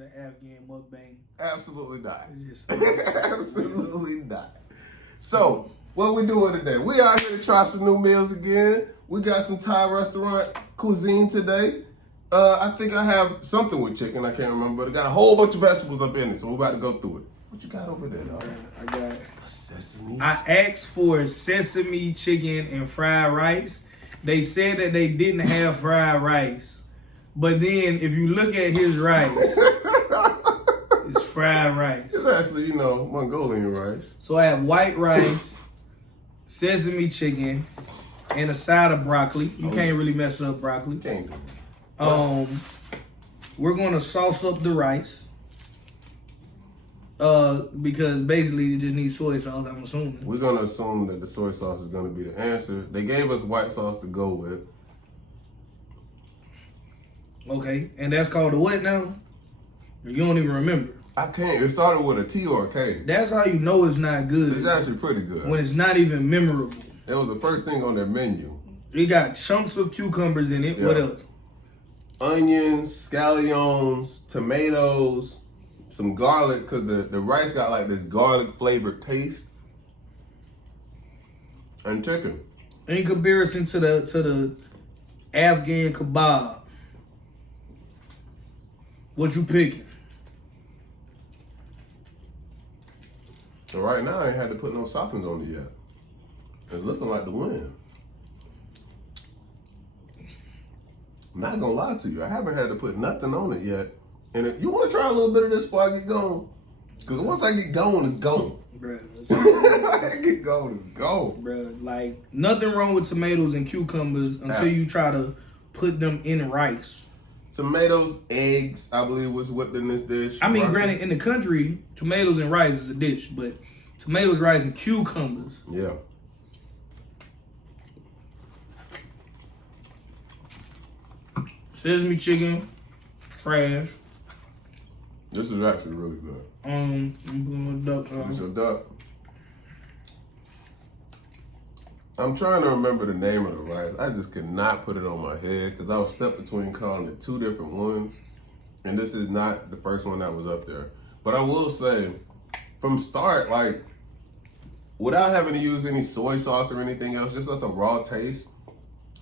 the Afghan mukbang. Absolutely not. It's just Absolutely not. So, what we doing today? We out here to try some new meals again. We got some Thai restaurant cuisine today. I think I have something with chicken. I can't remember, but it got a whole bunch of vegetables up in it, so we're about to go through it. What you got over there, dog? I got Sesame. I asked for sesame chicken and fried rice. They said that they didn't have fried rice. But then if you look at his rice, it's fried rice. It's actually, Mongolian rice. So I have white rice, sesame chicken, and a side of broccoli. You can't really mess up broccoli. Can't do it. We're gonna sauce up the rice. Because basically you just need soy sauce, I'm assuming. We're gonna assume that the soy sauce is gonna be the answer. They gave us white sauce to go with. Okay, and that's called a what now? You don't even remember. I can't. It started with a T or a K. That's how you know it's not good. It's actually pretty good. When it's not even memorable. It was the first thing on their menu. It got chunks of cucumbers in it. Yeah. What else? Onions, scallions, tomatoes, some garlic, because the rice got like this garlic flavored taste. And chicken. In comparison to the Afghan kebab, what you picking? So right now I ain't had to put no soppings on it yet. It's looking like the win. I'm not gonna lie to you, I haven't had to put nothing on it yet. And if you want to try a little bit of this before I get going, because once I get going, it's gone. Bruh, I get going, it's gone. bruh, like nothing wrong with tomatoes and cucumbers until you try to put them in rice. Tomatoes, eggs, I believe was whipped in this dish. I mean, Broccoli. granted, in the country, tomatoes and rice is a dish, but tomatoes, rice, and cucumbers. Yeah. Sesame chicken, trash. This is actually really good. I'm putting my duck It's sauce. a duck. I'm trying to remember the name of the rice. I just could not put it on my head because I was stuck between calling it two different ones. And this is not the first one that was up there. But I will say, from start, like, without having to use any soy sauce or anything else, just like the raw taste,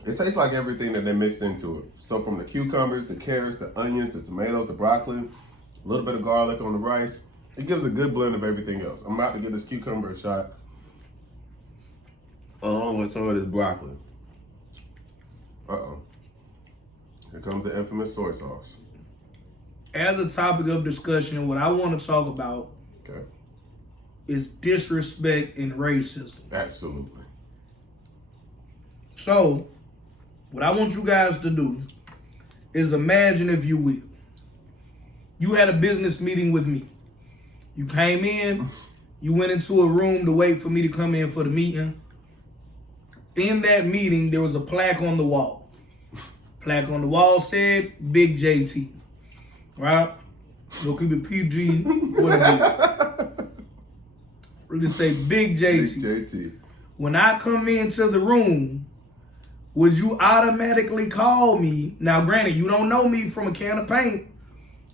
it tastes like everything that they mixed into it. So from the cucumbers, the carrots, the onions, the tomatoes, the broccoli, a little bit of garlic on the rice, it gives a good blend of everything else. I'm about to give this cucumber a shot along with some of this broccoli. Uh-oh. Here comes the infamous soy sauce. As a topic of discussion, what I want to talk about is disrespect and racism. Absolutely. So, what I want you guys to do is imagine, if you will, you had a business meeting with me. You came in, you went into a room to wait for me to come in for the meeting. In that meeting, there was a plaque on the wall. Plaque on the wall said, Big JT. Right? We'll keep it PG. What it is. We'll just say Big JT. Big JT. When I come into the room, would you automatically call me? Now, granted, you don't know me from a can of paint.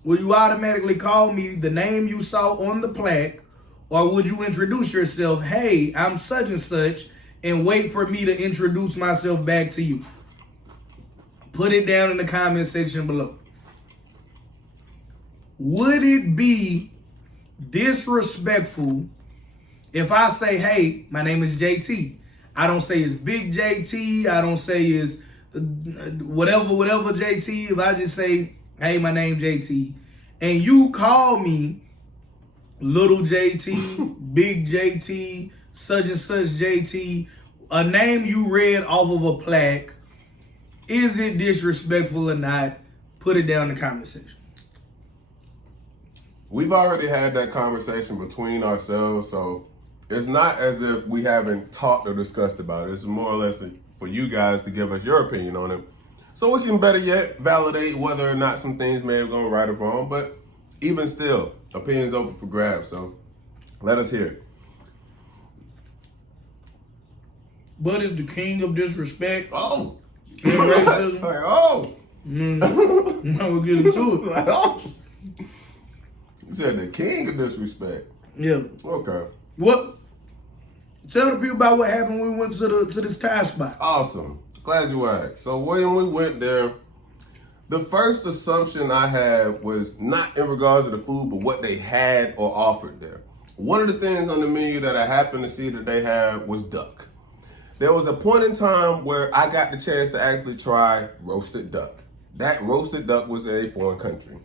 Will you automatically call me the name you saw on the plaque? Or would you introduce yourself, hey, I'm such and such, and wait for me to introduce myself back to you? Put it down in the comment section below. Would it be disrespectful if I say, hey, my name is JT? I don't say it's Big JT. I don't say it's whatever JT. If I just say, hey, my name JT, and you call me Little JT, Big JT, such and such JT, a name you read off of a plaque, is it disrespectful or not? Put it down in the comment section. We've already had that conversation between ourselves, so it's not as if we haven't talked or discussed about it. It's more or less for you guys to give us your opinion on it. So we can, better yet, validate whether or not some things may have gone right or wrong. But even still, opinions open for grabs. So let us hear it. But is the king of disrespect Oh. and racism? Like, oh. Now we'll get into it. Like, oh. You said the king of disrespect. Yeah. Okay. What? Tell the people about what happened when we went to this Thai spot. Awesome. Glad you asked. So when we went there, the first assumption I had was not in regards to the food, but what they had or offered there. One of the things on the menu that I happened to see that they had was duck. There was a point in time where I got the chance to actually try roasted duck. That roasted duck was a foreign country.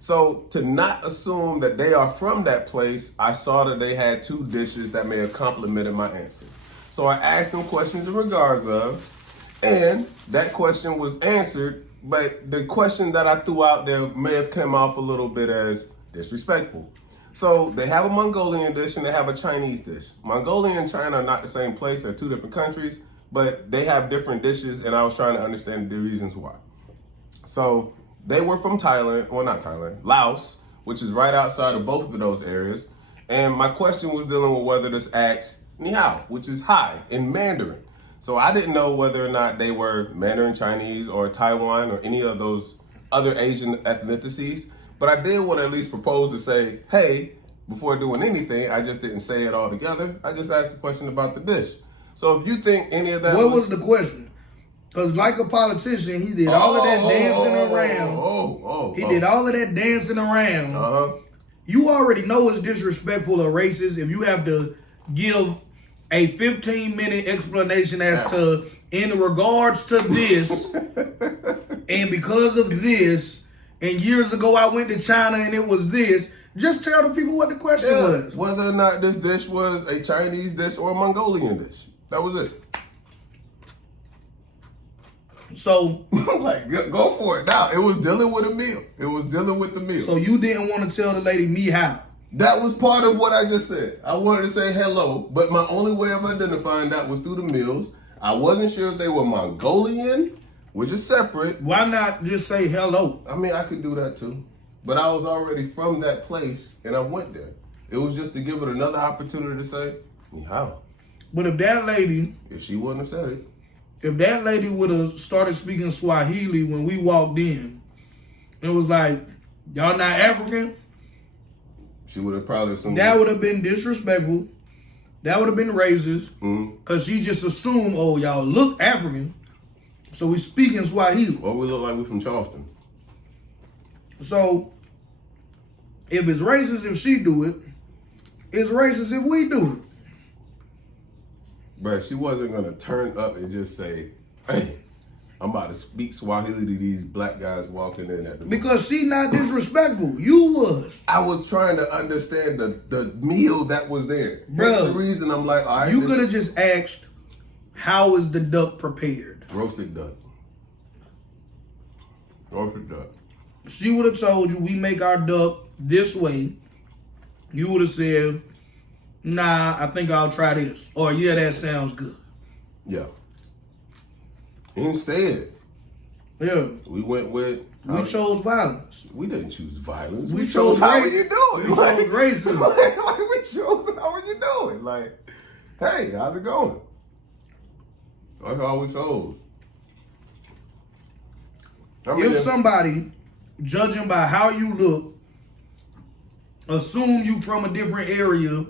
So to not assume that they are from that place, I saw that they had 2 dishes that may have complemented my answer. So I asked them questions in regards of, and that question was answered, but the question that I threw out there may have come off a little bit as disrespectful. So they have a Mongolian dish and they have a Chinese dish. Mongolia and China are not the same place, they're 2 different countries, but they have different dishes, and I was trying to understand the reasons why. So they were from Thailand, well, not Thailand, Laos, which is right outside of both of those areas. And my question was dealing with whether this asked ni hao, which is hi in Mandarin. So I didn't know whether or not they were Mandarin Chinese or Taiwan or any of those other Asian ethnicities. But I did want to at least propose to say, hey, before doing anything, I just didn't say it all together. I just asked a question about the dish. So if you think any of that What was the question? Because like a politician, he did all of that dancing around. He did all of that dancing around. You already know it's disrespectful or racist if you have to give a 15-minute explanation as to, in regards to this, and because of this, and years ago I went to China and it was this. Just tell the people what the question was. Whether or not this dish was a Chinese dish or a Mongolian dish. That was it. So, like, go for it. Now, it was dealing with a meal. It was dealing with the meal. So you didn't want to tell the lady me how? That was part of what I just said. I wanted to say hello, but my only way of identifying that was through the meals. I wasn't sure if they were Mongolian, which is separate. Why not just say hello? I mean, I could do that too. But I was already from that place, and I went there. It was just to give it another opportunity to say, ni hao. But if that lady... If she wouldn't have said it. If that lady would have started speaking Swahili when we walked in, it was like, y'all not African? She would have probably assumed... That would have been disrespectful. That would have been racist. Because she just assumed, oh, y'all look African. So we speak in Swahili. Or we look like we from Charleston. So, if it's racist if she do it, it's racist if we do it. But she wasn't going to turn up and just say, hey, I'm about to speak Swahili to these black guys walking in at the moment. Because she not disrespectful. You was. I was trying to understand the meal that was there. Bro, that's the reason I'm like, all right. You could have just asked, how is the duck prepared? Roasted duck. Roasted duck. She would have told you, we make our duck this way. You would have said, nah, I think I'll try this. Or, yeah, that sounds good. Yeah. Instead, we went with... We chose violence. We didn't choose violence. We chose how are you doing? We chose racism. Like, we chose how are you doing? Like, hey, how's it going? That's all we chose. If somebody, judging by how you look, assume you from a different area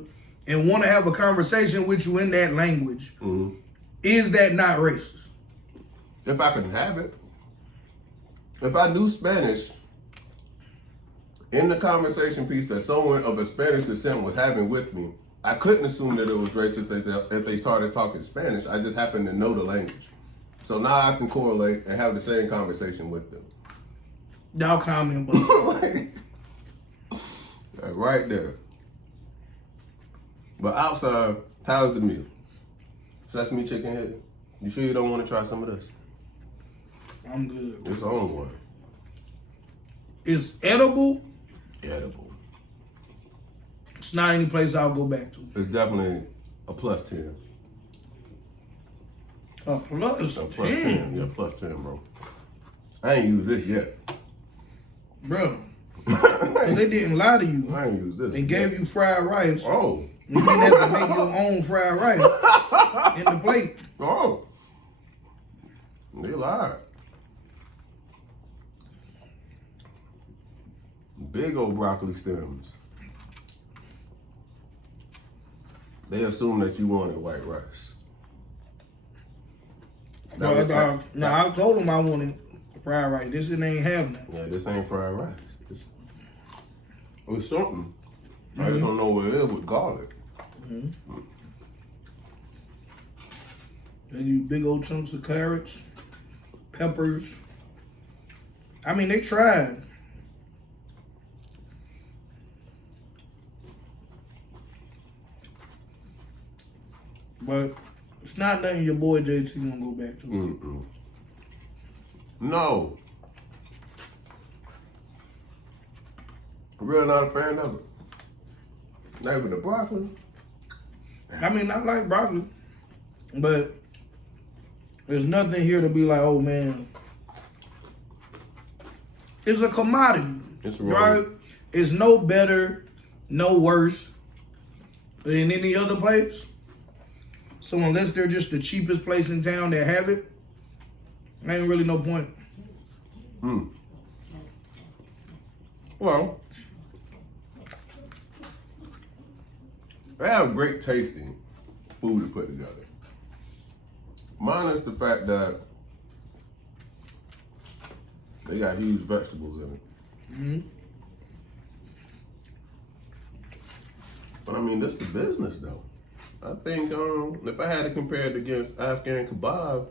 and want to have a conversation with you in that language, is that not racist? If I can have it. If I knew Spanish, in the conversation piece that someone of a Spanish descent was having with me, I couldn't assume that it was racist if they started talking Spanish. I just happened to know the language. So now I can correlate and have the same conversation with them. Y'all comment below. like right there. But outside, how's the meal? Sesame chicken head. You sure you don't want to try some of this? I'm good. It's on one. It's edible. Edible. It's not any place I'll go back to. It's definitely a plus 10. A plus 10? Yeah, plus 10, bro. I ain't used this yet. Bro. They didn't lie to you. I ain't used this. They gave you fried rice. Oh. You didn't have to make your own fried rice in the plate. Oh. They lied. Big old broccoli stems. They assume that you wanted white rice. Now I told them I wanted fried rice. This ain't having that. Yeah, this ain't fried rice. It's something. I just don't know what it is with garlic. They use big old chunks of carrots, peppers. I mean, they tried. But it's not nothing your boy JT gonna go back to. No. Real not a fan of it. Not even the broccoli. I mean, I like broccoli, but there's nothing here to be like, oh man. It's a commodity. It's right? It's no better, no worse than any other place. So unless they're just the cheapest place in town that have it, ain't really no point. Well, they have great tasting food to put together. Minus the fact that they got huge vegetables in it. But I mean, that's the business though. I think if I had to compare it against Afghan kebab,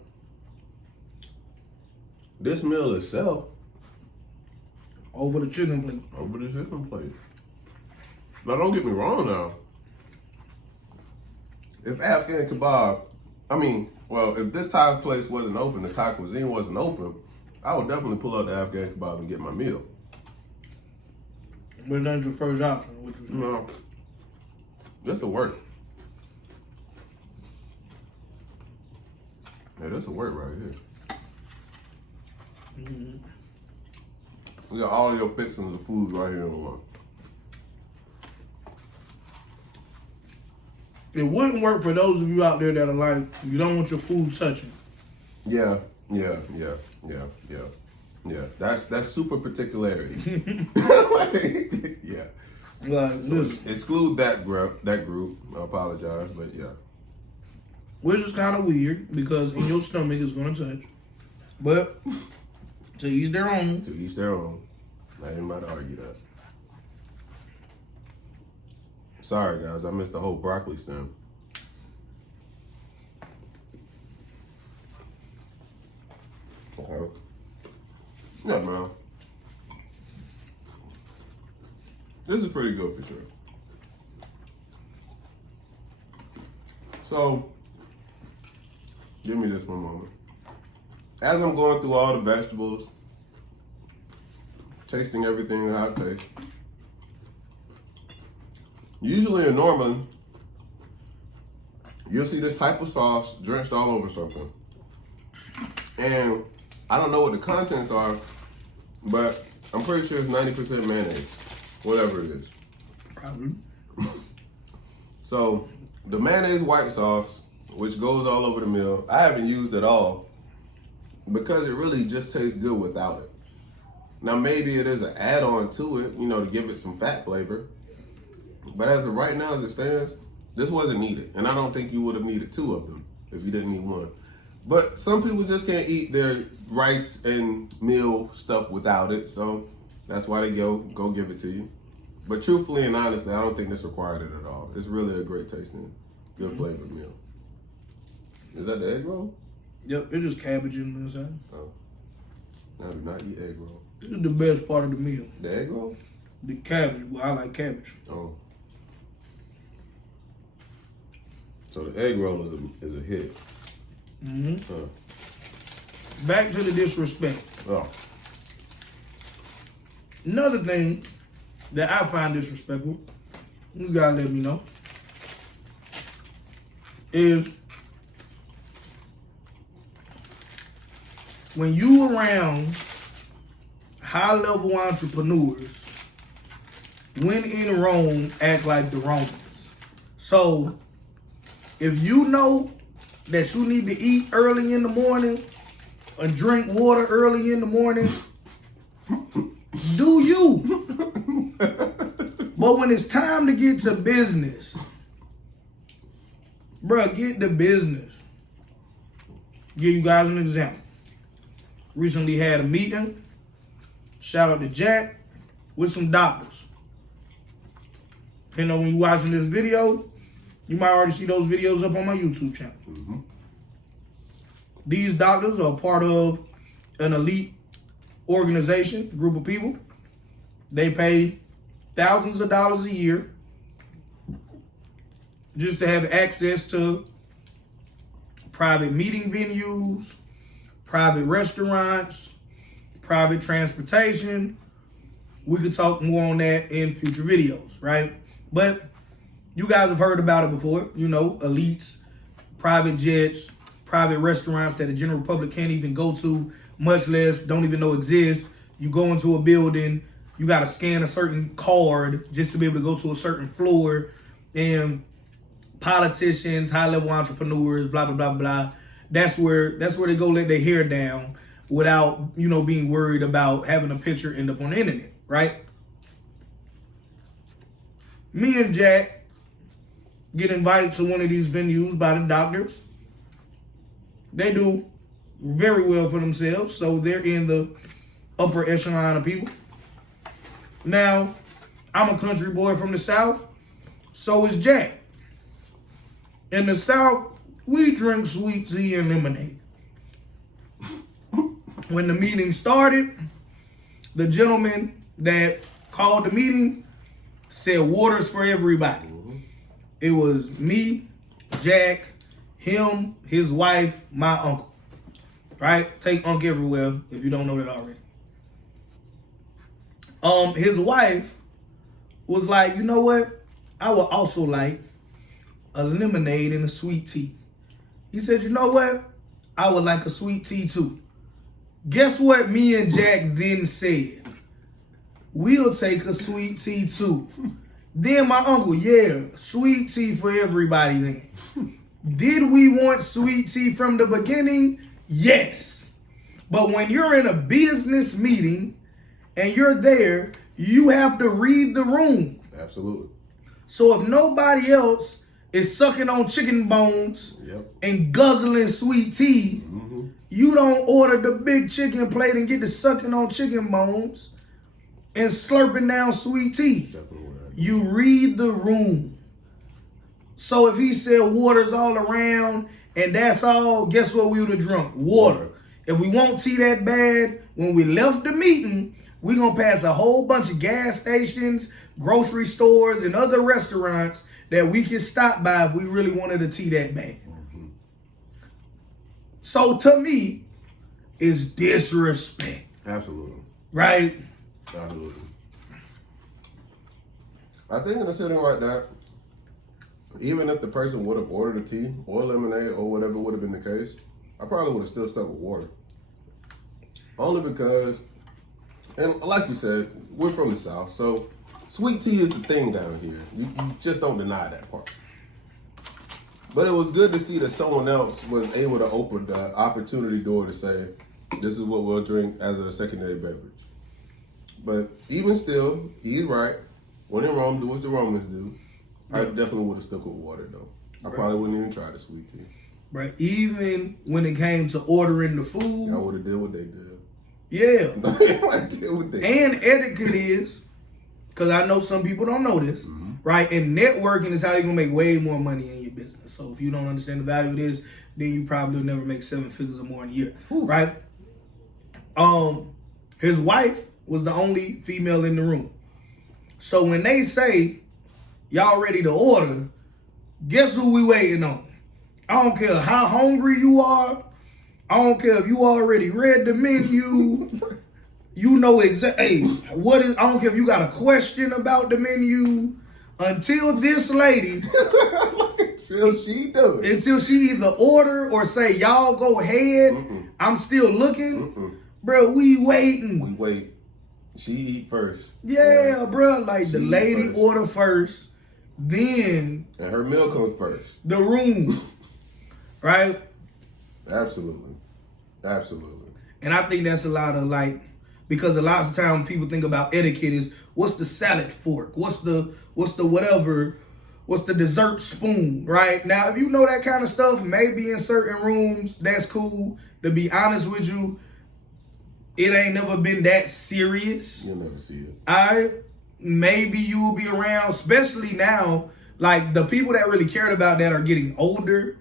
this meal itself over the chicken plate. Over the chicken plate. Now don't get me wrong now. If Afghan kebab, if this Thai place wasn't open, the Thai cuisine wasn't open, I would definitely pull out the Afghan kebab and get my meal. But that's your first option, which is no. This'll work. Yeah, this'll work right here. We got all your fixings of food right here in one. It wouldn't work for those of you out there that are like, you don't want your food touching. Yeah. That's super particularity. Yeah. So exclude that group. I apologize, but yeah. Which is kind of weird because in your stomach it's gonna touch. But to each their own. To each their own. I ain't about to argue that. Sorry guys, I missed the whole broccoli stem. Okay. Yeah, man. This is pretty good for sure. So, give me this one moment. As I'm going through all the vegetables, tasting everything that I taste, usually and normally, you'll see this type of sauce drenched all over something. And I don't know what the contents are, but I'm pretty sure it's 90% mayonnaise, whatever it is. Probably. So the mayonnaise white sauce, which goes all over the meal, I haven't used at all because it really just tastes good without it. Now maybe it is an add-on to it, to give it some fat flavor. But as of right now, as it stands, this wasn't needed. And I don't think you would have needed 2 of them if you didn't need 1. But some people just can't eat their rice and meal stuff without it. So that's why they go give it to you. But truthfully and honestly, I don't think this required it at all. It's really a great tasting, good flavored meal. Is that the egg roll? Yep, it's just cabbage in the inside. Oh. I do not eat egg roll. This is the best part of the meal. The egg roll? The cabbage. Well, I like cabbage. Oh. So the egg roll is a hit. Back to the disrespect. Oh. Another thing that I find disrespectful, you gotta let me know, is when you around high-level entrepreneurs, when in Rome, act like the Romans. So, if you know that you need to eat early in the morning or drink water early in the morning, do you? But when it's time to get to business, bruh, get to business. Give you guys an example. Recently had a meeting, shout out to Jack, with some doctors. Depending on when you're watching this video, you might already see those videos up on my YouTube channel. Mm-hmm. These doctors are part of an elite organization, group of people. They pay thousands of dollars a year just to have access to private meeting venues, private restaurants, private transportation. We could talk more on that in future videos, right? But you guys have heard about it before, you know, elites, private jets, private restaurants that the general public can't even go to, much less don't even know exist. You go into a building, you got to scan a certain card just to be able to go to a certain floor. And politicians, high-level entrepreneurs, blah, blah, blah, blah. That's where they go let their hair down without, you know, being worried about having a picture end up on the internet, right? Me and Jack get invited to one of these venues by the doctors. They do very well for themselves, so they're in the upper echelon of people. Now, I'm a country boy from the South, so is Jack. In the South, we drink sweet tea and lemonade. When the meeting started, the gentleman that called the meeting said waters for everybody. Mm-hmm. It was me, Jack, him, his wife, my uncle. Right? Take Unc everywhere if you don't know that already. His wife was like, you know what? I would also like a lemonade and a sweet tea. He said, you know what? I would like a sweet tea too. Guess what me and Jack then said? We'll take a sweet tea too. Then my uncle, yeah, sweet tea for everybody then. Did we want sweet tea from the beginning? Yes. But when you're in a business meeting and you're there, you have to read the room. Absolutely. So if nobody else is sucking on chicken bones and guzzling sweet tea, you don't order the big chicken plate and get to sucking on chicken bones and slurping down sweet tea. You read the room. So if he said water's all around and that's all, guess what we would have drunk? Water. If we want tea that bad, when we left the meeting, we gonna pass a whole bunch of gas stations, grocery stores, and other restaurants that we can stop by if we really wanted a tea that bad. So to me, it's disrespect. Absolutely. Right? Absolutely. I think in a setting like that, even if the person would have ordered a tea or lemonade or whatever would have been the case, I probably would have still stuck with water. Only because, and like you said, we're from the South, so sweet tea is the thing down here. You just don't deny that part. But it was good to see that someone else was able to open the opportunity door to say, this is what we'll drink as a secondary beverage. But even still, he's right. When in Rome, do what the Romans do. I definitely would have stuck with water, though. I probably wouldn't even try the sweet tea. Right. Even when it came to ordering the food. I would have did what they did. Yeah. I did what they did. And etiquette is, because I know some people don't know this, right? And networking is how you're going to make way more money in your business. So if you don't understand the value of this, then you probably will never make 7 figures or more in a year, right? His wife was the only female in the room. So when they say, y'all ready to order, guess who we waiting on? I don't care how hungry you are. I don't care if you already read the menu. You know exactly, hey, what is, I don't care if you got a question about the menu. Until this lady, until she does, until she either order or say, y'all go ahead, I'm still looking. Bro, we waiting. We wait. She eat first. Yeah, bro. Like the lady order first, then and her meal comes first. The room, right? Absolutely. And I think that's a lot of like because a lot of time people think about etiquette is what's the salad fork, what's the whatever, what's the dessert spoon, right? Now, if you know that kind of stuff, maybe in certain rooms, that's cool. To be honest with you, it ain't never been that serious. You'll never see it. Maybe you will be around, especially now, like the people that really cared about that are getting older,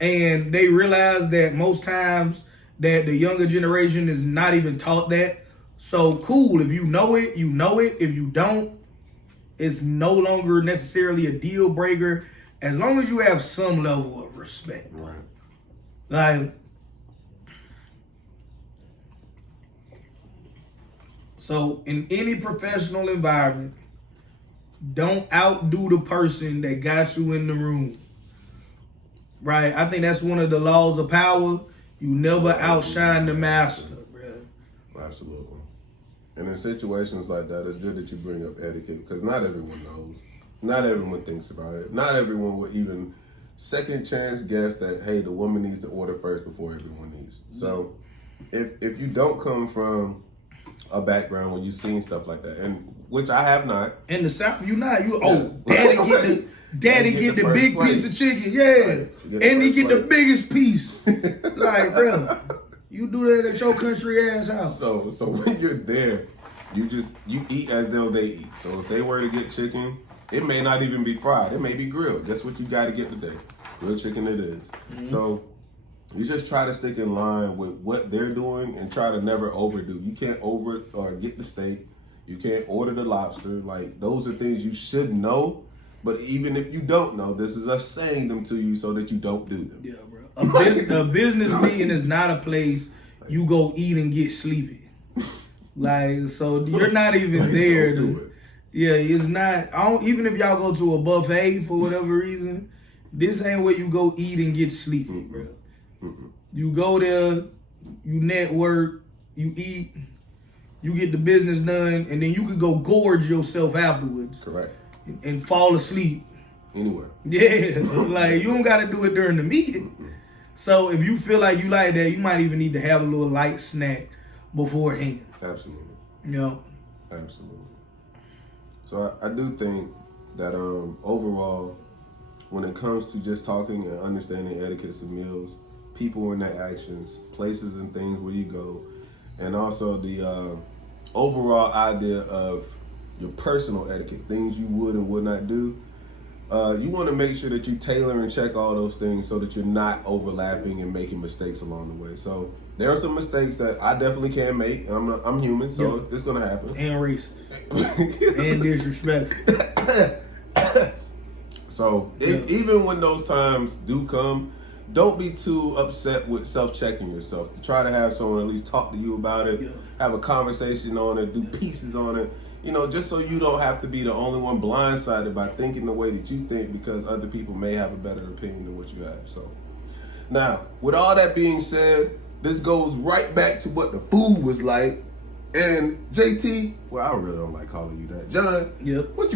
and they realize that most times that the younger generation is not even taught that. So cool, if you know it, you know it. If you don't, it's no longer necessarily a deal breaker as long as you have some level of respect. Right. Like, so in any professional environment, don't outdo the person that got you in the room. Right? I think that's one of the laws of power. You never outshine the master, bro. Absolutely. And in situations like that, it's good that you bring up etiquette because not everyone knows. Not everyone thinks about it. Not everyone would even second chance guess that, hey, the woman needs to order first before everyone needs. So if you don't come from a background where you've seen stuff like that, and which I have not. In the South, you not. Daddy get the big piece of chicken, yeah. And he get the biggest piece. Like, bro, you do that at your country ass house. So when you're there, you eat as though they eat. So if they were to get chicken, it may not even be fried. It may be grilled. That's what you got to get today. Grilled chicken it is. Mm-hmm. So you just try to stick in line with what they're doing and try to never overdo. You can't over or get the steak. You can't order the lobster. Like, those are things you should know. But even if you don't know, this is us saying them to you so that you don't do them. Yeah, bro. A business meeting is not a place you go eat and get sleepy. Like, so you're not even there to. Yeah, it's not. Even if y'all go to a buffet for whatever reason, this ain't where you go eat and get sleepy, bro. You go there, you network, you eat, you get the business done, and then you could go gorge yourself afterwards. Correct. And fall asleep. Anywhere. Yeah, like you don't got to do it during the meeting. So if you feel like you like that, you might even need to have a little light snack beforehand. Absolutely. Yeah. Absolutely. So I do think that overall, when it comes to just talking and understanding etiquettes of meals, people and their actions, places and things where you go, and also the overall idea of your personal etiquette, things you would and would not do, you want to make sure that you tailor and check all those things so that you're not overlapping and making mistakes along the way. So there are some mistakes that I definitely can make. I'm human, so it's going to happen. And racist. And disrespectful. So even when those times do come, don't be too upset with self-checking yourself. To try to have someone at least talk to you about it, have a conversation on it, do pieces on it. You know, just so you don't have to be the only one blindsided by thinking the way that you think because other people may have a better opinion than what you have. So, now, with all that being said, this goes right back to what the food was like. And JT, well, I really don't like calling you that. John, what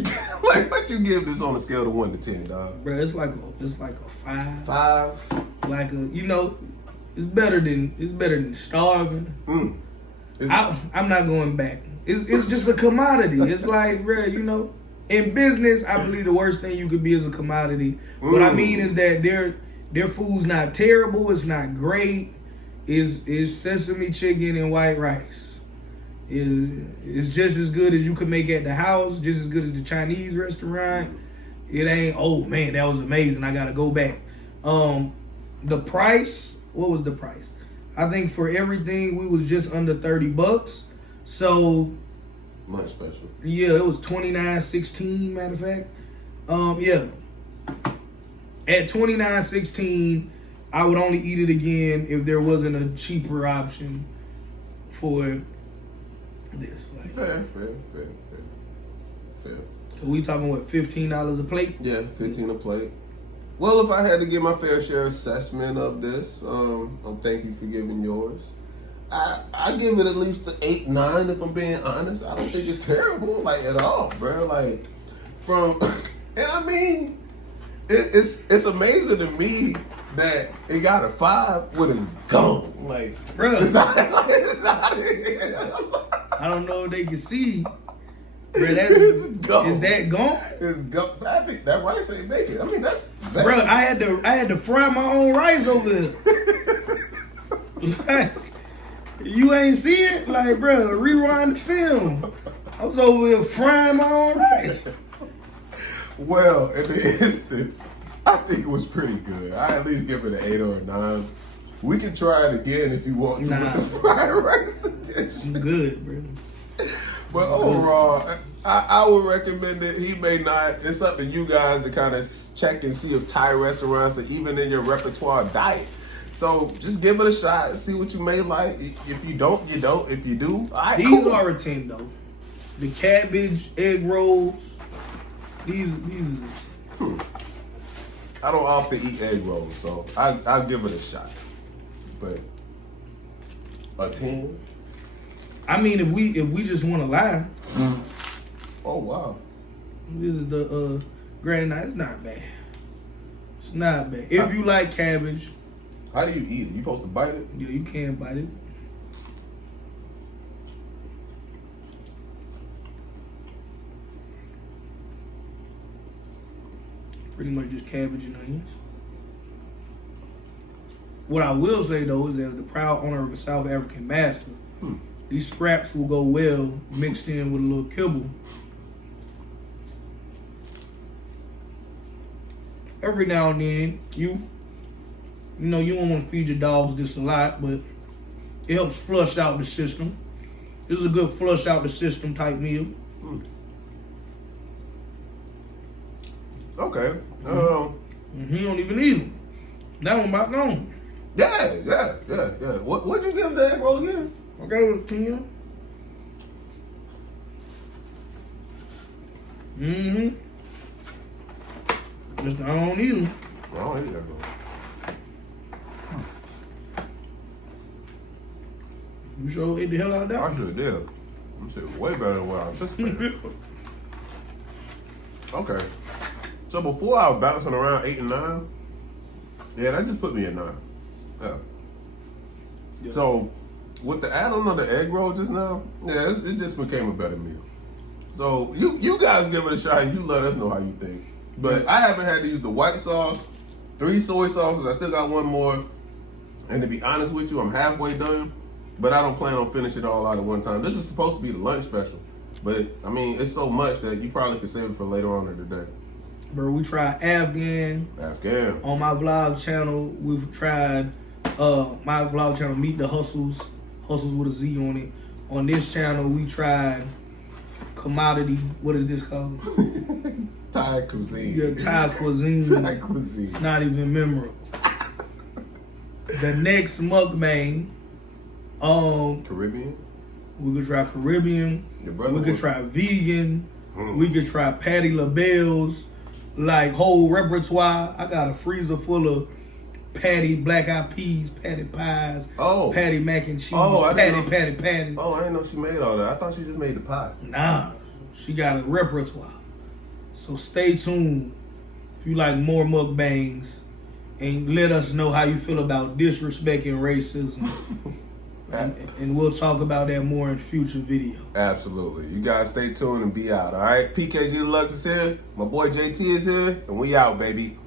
you give this on a scale of 1 to 10, dog? Bro, it's like a 5. 5. Like it's better than starving. I'm not going back. It's just a commodity. It's like, bro, in business, I believe the worst thing you could be is a commodity. What I mean is that their food's not terrible. It's not great. It's sesame chicken and white rice. It's just as good as you could make at the house. Just as good as the Chinese restaurant. It ain't, oh man, that was amazing, I gotta go back. The price, what was the price? I think for everything we was just under $30. So much special. Yeah, it was $29.16, matter of fact. Yeah. At $29.16, I would only eat it again if there wasn't a cheaper option for this. Like, fair. So we talking what, $15 a plate? Yeah, 15 a plate. Well, if I had to give my fair share assessment of this, thank you for giving yours. I give it at least an 8, 9 if I'm being honest. I don't think it's terrible, like, at all, bro. Like, and I mean, it's amazing to me that it got a 5 when it's gone. Like, bro, it's out of here. I don't know if they can see. Bro, is that gone? It's gone. I think that rice ain't making. I mean, that's bro. I had to fry my own rice over there. Like, you ain't see it, like, bro. Rewind the film. I was over here frying my own rice. Well, in the instance, I think it was pretty good. I at least give it an 8 or a 9. We can try it again if you want to with the fried rice edition. I'm good, bro. But overall, I would recommend it. He may not. It's up to you guys to kind of check and see if Thai restaurants are even in your repertoire diet. So just give it a shot and see what you may like. If you don't, you don't. If you do, these are a 10 though. The cabbage, egg rolls, these. I don't often eat egg rolls, so I'll give it a shot. But a 10. I mean, if we just want to lie. Oh wow. This is the granny night. It's not bad. It's not bad. If you like cabbage. How do you eat it? You supposed to bite it? Yeah, you can bite it. Pretty much just cabbage and onions. What I will say though is, as the proud owner of a South African master, these scraps will go well mixed in with a little kibble. Every now and then, you know, you don't want to feed your dogs this a lot, but it helps flush out the system. This is a good flush out the system type meal. Okay. He don't even eat them. That one about gone. Yeah. What'd you give the egg roll again? I gave it a 10. Just I don't eat them. I don't eat that roll. You sure ate the hell out of that I one? sure did. I'm saying way better than what I anticipated. Okay. So before I was bouncing around 8 and 9, yeah, that just put me at 9. Yeah. So with the add-on of the egg roll just now, yeah, it just became a better meal. So you guys give it a shot and you let us know how you think. But I haven't had to use the white sauce, 3 soy sauces. I still got 1 more. And to be honest with you, I'm halfway done. But I don't plan on finishing it all out at one time. This is supposed to be the lunch special. But, I mean, it's so much that you probably could save it for later on in the day. Bro, we tried Afghan. On my vlog channel, we've tried my vlog channel, Meet the Hustles. Hustles with a Z on it. On this channel, we tried Commodity. What is this called? Thai Cuisine. Yeah, Thai Cuisine. Thai Cuisine. It's not even memorable. The next mukbang, Caribbean? we could try Caribbean. We could try vegan. We could try Patti LaBelle's, like, whole repertoire. I got a freezer full of Patty black eyed peas, Patty pies, Patty mac and cheese, Patty. Oh, I didn't know she made all that. I thought she just made the pie. Nah, she got a repertoire. So stay tuned if you like more mukbangs, and let us know how you feel about disrespect and racism. And we'll talk about that more in future videos. Absolutely. You guys stay tuned and be out, all right? PKG Deluxe is here. My boy JT is here. And we out, baby.